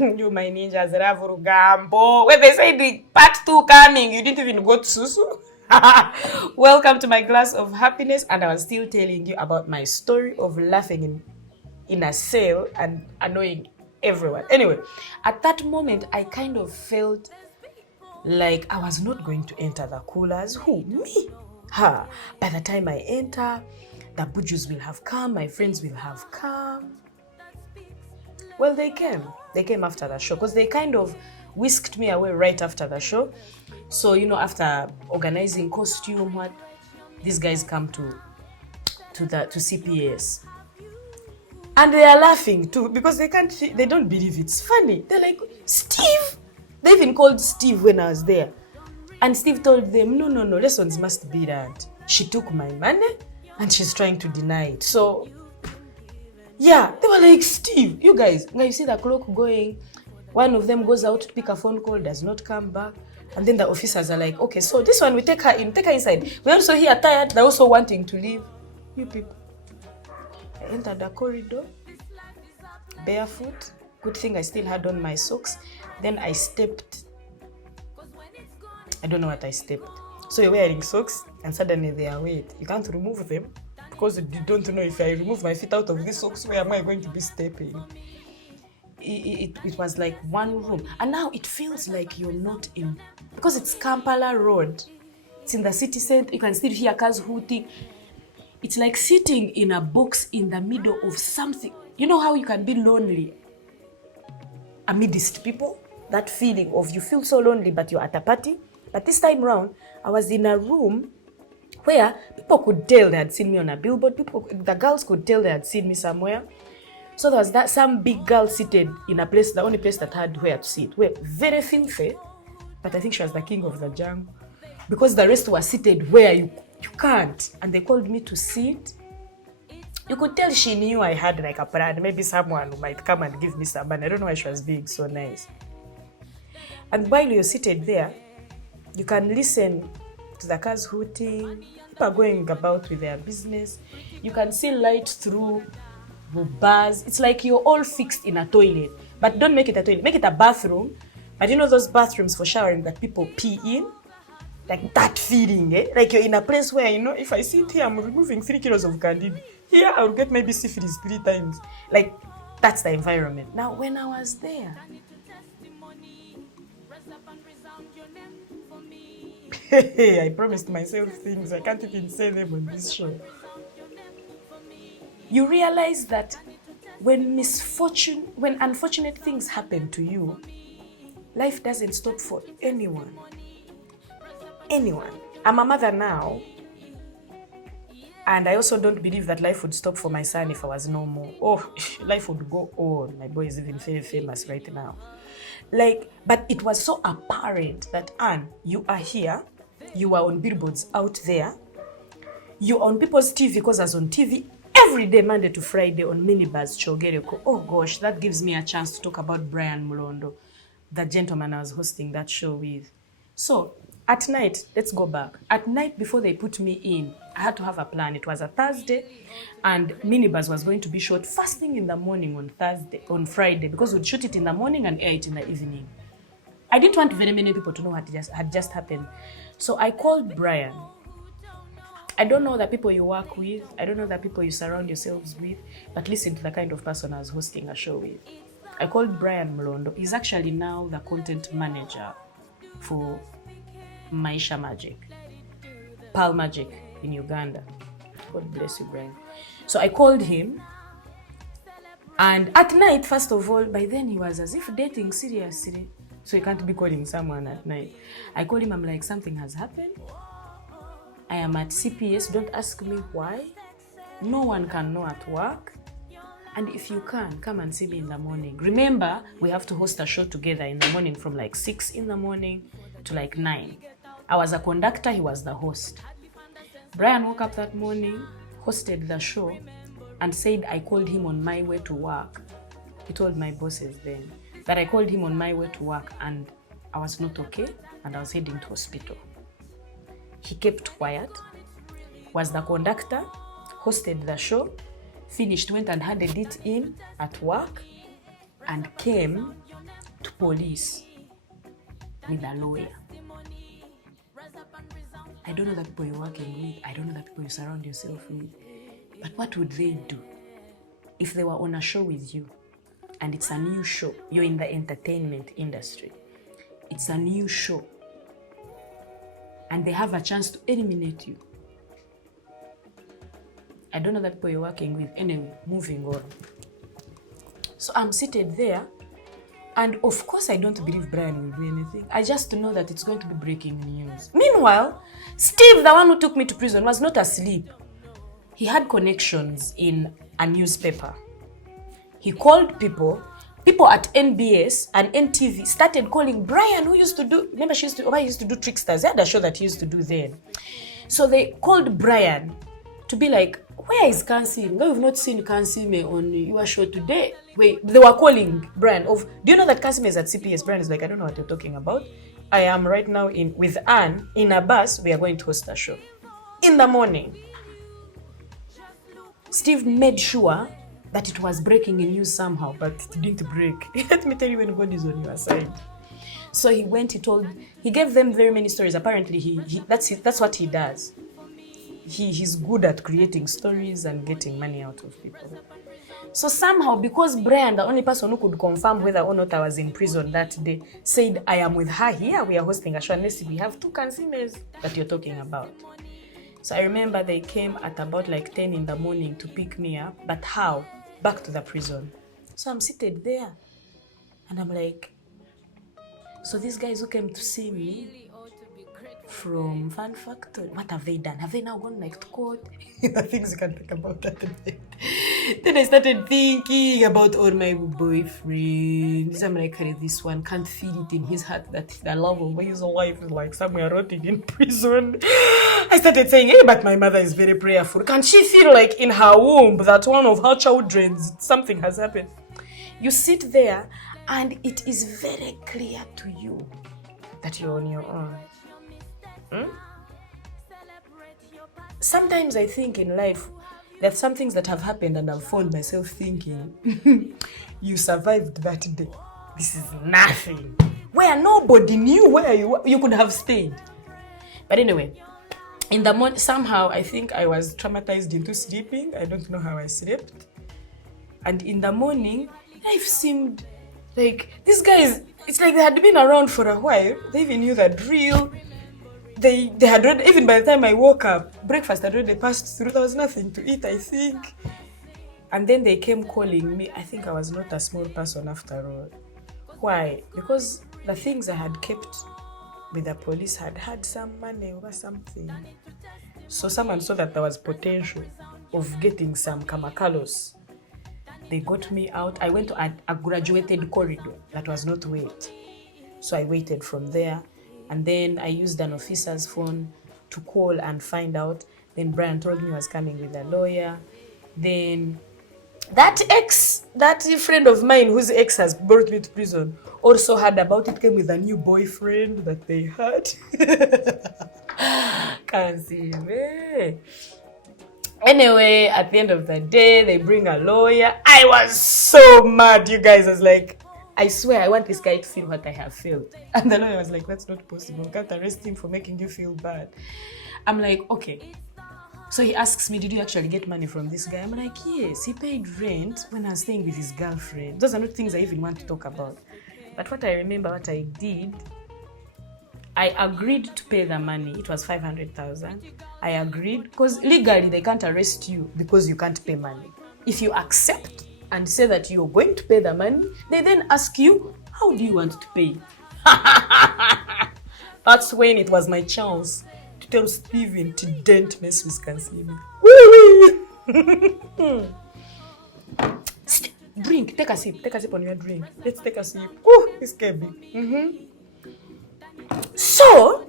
You my ninjas, Ravurugambo. When they say the part 2 coming, you didn't even go to Susu. Welcome to my glass of happiness, and I was still telling you about my story of laughing in a sale and annoying everyone. Anyway, at that moment, I kind of felt like I was not going to enter the coolers. Who? Me? Ha! By the time I enter, the bujus will have come, my friends will have come. Well, they came. They came after the show because they kind of whisked me away right after the show. So, after organizing costume, these guys come to CPS. And they are laughing too because they don't believe it's funny. They're like, Steve! They even called Steve when I was there. And Steve told them, no, lessons must be that. She took my money and she's trying to deny it. So, yeah, they were like, Steve, you guys, now you see the clock going. One of them goes out to pick a phone call, does not come back. And then the officers are like, okay, so this one, we take her inside. We also here tired, they're also wanting to leave. You people. I entered the corridor, barefoot. Good thing I still had on my socks. Then I stepped. I don't know what I stepped. So you're wearing socks and suddenly they are wet. You can't remove them because you don't know if I remove my feet out of these socks, where am I going to be stepping? It was like one room. And now it feels like you're not in, because it's Kampala Road. It's in the city center. You can still hear cars hooting. It's like sitting in a box in the middle of something. You know how you can be lonely amidst people? That feeling of you feel so lonely but you're at a party. But this time round, I was in a room where people could tell they had seen me on a billboard. The girls could tell they had seen me somewhere. So there was some big girl seated in a place, the only place that had where to sit. We're very filthy, but I think she was the king of the jungle. Because the rest were seated where you can't. And they called me to sit. You could tell she knew I had like a plan. Maybe someone might come and give me some money. I don't know why she was being so nice. And while you're seated there, you can listen to the cars hooting. People are going about with their business. You can see light through the bars. It's like you're all fixed in a toilet. But don't make it a toilet. Make it a bathroom. But you know those bathrooms for showering that people pee in? Like that feeling, eh? Like you're in a place where, if I sit here, I'm removing 3 kilos of candida. Here, I'll get maybe syphilis 3 times. Like, that's the environment. Now, when I was there, I promised myself things. I can't even say them on this show. You realize that when unfortunate things happen to you, life doesn't stop for anyone. I'm a mother now, and I also don't believe that life would stop for my son if I was no more. Oh, life would go on. My boy is even very famous right now. But it was so apparent that, Anne, you are here, you are on billboards out there, you're on people's TV, because I was on TV every day, Monday to Friday, on minibus, Chogereko. Oh gosh, that gives me a chance to talk about Brian Mulondo, the gentleman I was hosting that show with. So, at night, let's go back. At night, before they put me in, I had to have a plan. It was a Thursday, and minibus was going to be shot first thing in the morning on Friday, because we'd shoot it in the morning and air it in the evening. I didn't want very many people to know what had just happened. So I called Brian. I don't know the people you work with. I don't know the people you surround yourselves with, but listen to the kind of person I was hosting a show with. I called Brian Mulondo. He's actually now the content manager for Maisha Magic, Pearl Magic in Uganda. God bless you, Brian. So I called him, and at night, first of all, by then he was as if dating seriously. So you can't be calling someone at night. I called him, I'm like, something has happened. I am at CPS, don't ask me why. No one can know at work. And if you can, come and see me in the morning. Remember, we have to host a show together in the morning from like 6 in the morning to like 9. I was a conductor, he was the host. Brian woke up that morning, hosted the show, and said I called him on my way to work. He told my bosses then that I called him on my way to work and I was not okay and I was heading to hospital. He kept quiet, was the conductor, hosted the show, finished, went and handed it in at work, and came to police with a lawyer. I don't know the people you're working with. I don't know the people you surround yourself with. But what would they do if they were on a show with you? And it's a new show. You're in the entertainment industry. It's a new show. And they have a chance to eliminate you. I don't know the people you're working with. Anyway, moving on. So I'm seated there. And of course, I don't believe Brian will do anything. I just know that it's going to be breaking news. Meanwhile, Steve, the one who took me to prison, was not asleep. He had connections in a newspaper. He called people at NBS and NTV started calling Brian, who used to do, remember he used to do Tricksters. They had a show that he used to do then. So they called Brian to be like, where is Kansi? No, you've not seen Kansi on your show today. Wait, they were calling Brian do you know that Kansi is at CPS? Brian is like, I don't know what you're talking about. I am right now with Anne in a bus. We are going to host a show. In the morning, Steve made sure that it was breaking in news somehow, but it didn't break. Let me tell you when God is on your side. So he went, he gave them very many stories. Apparently, that's what he does. He's good at creating stories and getting money out of people. So somehow, because Brian, the only person who could confirm whether or not I was in prison that day, said, I am with her here, we are hosting a show, unless we have 2 consumers that you're talking about. So I remember they came at about like 10 in the morning to pick me up, but how? Back to the prison. So I'm seated there, and I'm like, so these guys who came to see me from Fun Factory, what have they done? Have they now gone like to court? The things you can think about that day. Then I started thinking about all my boyfriends. I'm like, this one can't feel it in his heart that the love of his life is like somewhere rotting in prison. I started saying, hey, but my mother is very prayerful. Can she feel like in her womb that one of her children, something has happened? You sit there and it is very clear to you that you're on your own. Sometimes I think in life there are some things that have happened and I've found myself thinking, you survived that day. This is nothing. Where nobody knew where you could have stayed. But anyway, in the morning, somehow I think I was traumatized into sleeping. I don't know how I slept. And in the morning, life seemed like these guys, it's like they had been around for a while. They even knew the drill. They had read, even by the time I woke up, breakfast had already passed through. There was nothing to eat, I think. And then they came calling me. I think I was not a small person after all. Why? Because the things I had kept with the police had some money or something. So someone saw that there was potential of getting some kamakalos. They got me out. I went to a graduated corridor that was not wait. So I waited from there. And then I used an officer's phone to call and find out. Then Brian told me he was coming with a lawyer. Then that friend of mine whose ex has brought me to prison also heard about it, came with a new boyfriend that they had. Can't see me. Anyway, at the end of the day, they bring a lawyer. I was so mad, you guys. I was like, I swear, I want this guy to feel what I have felt. And the lawyer was like, that's not possible. You can't arrest him for making you feel bad. I'm like, okay. So he asks me, did you actually get money from this guy? I'm like, yes, he paid rent when I was staying with his girlfriend. Those are not things I even want to talk about. But what I remember, what I did, I agreed to pay the money. It was 500,000. I agreed because legally they can't arrest you because you can't pay money. If you accept and say that you're going to pay the money, they then ask you, how do you want to pay? That's when it was my chance to tell Steven to don't mess with Kansimi. Drink, take a sip on your drink. Let's take a sip. Oh, it's Kebi. So,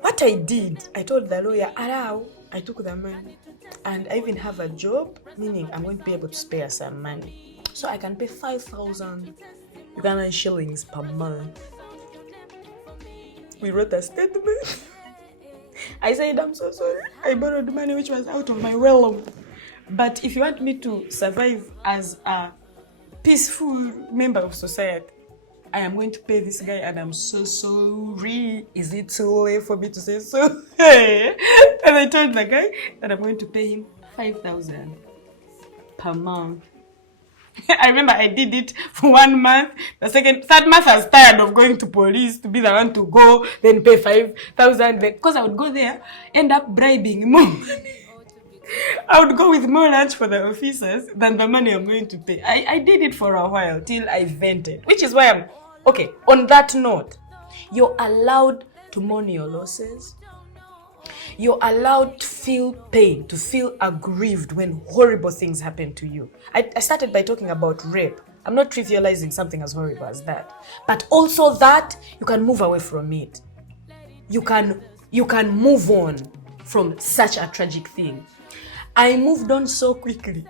what I did, I told the lawyer, allow, I took the money. And I even have a job, meaning I'm going to be able to spare some money. So I can pay 5,000 Ugandan shillings per month. We wrote a statement. I said, I'm so sorry. I borrowed money which was out of my realm. But if you want me to survive as a peaceful member of society, I am going to pay this guy and I'm so sorry. Is it too late for me to say so? And I told the guy that I'm going to pay him 5,000 per month. I remember I did it for 1 month. Third month I was tired of going to police to be the one to go, then pay 5,000. Because I would go there, end up bribing more money. I would go with more lunch for the officers than the money I'm going to pay. I did it for a while till I vented, which is why I'm... Okay, on that note, you're allowed to mourn your losses. You're allowed to feel pain, to feel aggrieved when horrible things happen to you. I started by talking about rape. I'm not trivializing something as horrible as that. But also that, you can move away from it. You can move on from such a tragic thing. I moved on so quickly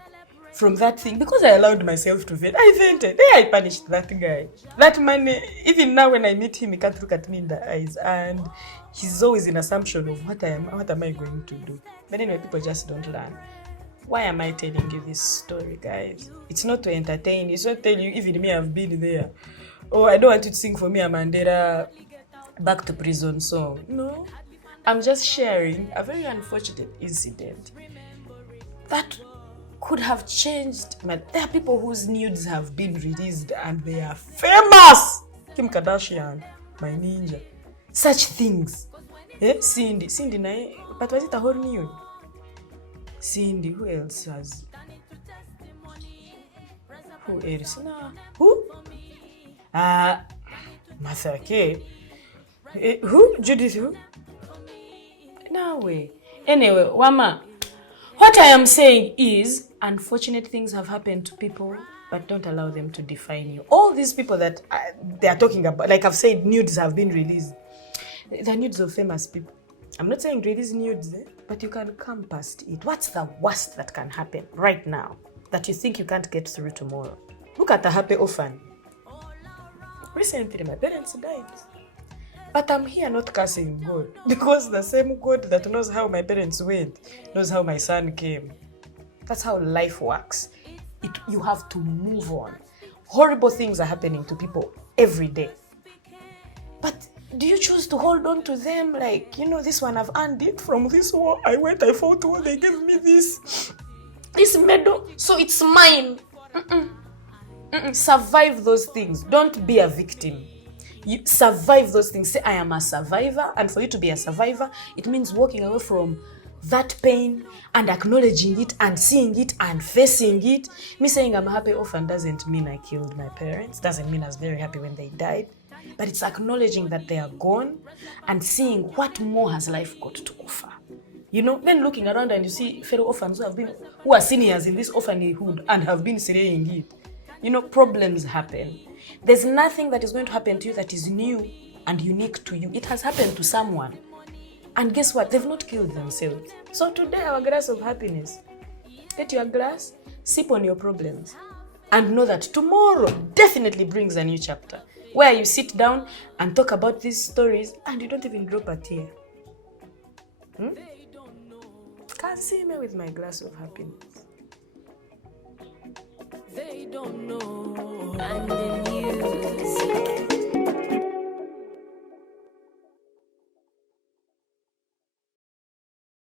from that thing because I allowed myself to vent. I vented. Then I punished that guy. That man, even now when I meet him, he can't look at me in the eyes. And he's always in assumption of what am I going to do. But anyway, people just don't learn. Why am I telling you this story, guys? It's not to entertain. It's not to tell you, even me, I've been there. Oh, I don't want you to sing for me a Mandela back to prison song. No. I'm just sharing a very unfortunate incident that could have changed. There are people whose nudes have been released and they are famous. Kim Kardashian, my ninja. Such things. Cindy, but was it a whole nude? Cindy, who else has? Who else? Nah. Who? Martha K. Who? Judith who? No way. Anyway, Wama, what I am saying is, unfortunate things have happened to people, but don't allow them to define you. All these people that they are talking about, like I've said, nudes have been released. The nudes of famous people. I'm not saying release nudes, but you can come past it. What's the worst that can happen right now that you think you can't get through tomorrow? Look at the happy orphan. Recently, my parents died. But I'm here not cursing God, because the same God that knows how my parents went knows how my son came. That's how life works. You have to move on. Horrible things are happening to people every day. But do you choose to hold on to them like, this one, I've earned it from this war. I fought war, they gave me this medal, so it's mine. Survive those things. Don't be a victim. You survive those things. Say, I am a survivor. And for you to be a survivor, it means walking away from that pain and acknowledging it and seeing it and facing it. Me saying I'm a happy orphan doesn't mean I killed my parents. Doesn't mean I was very happy when they died. But it's acknowledging that they are gone and seeing what more has life got to offer. Then looking around and you see fellow orphans who are seniors in this orphanhood and have been slaying it. Problems happen. There's nothing that is going to happen to you that is new and unique to you. It has happened to someone. And guess what? They've not killed themselves. So today, our glass of happiness. Get your glass, sip on your problems. And know that tomorrow definitely brings a new chapter. Where you sit down and talk about these stories and you don't even drop a tear. Can't see me with my glass of happiness. They don't know.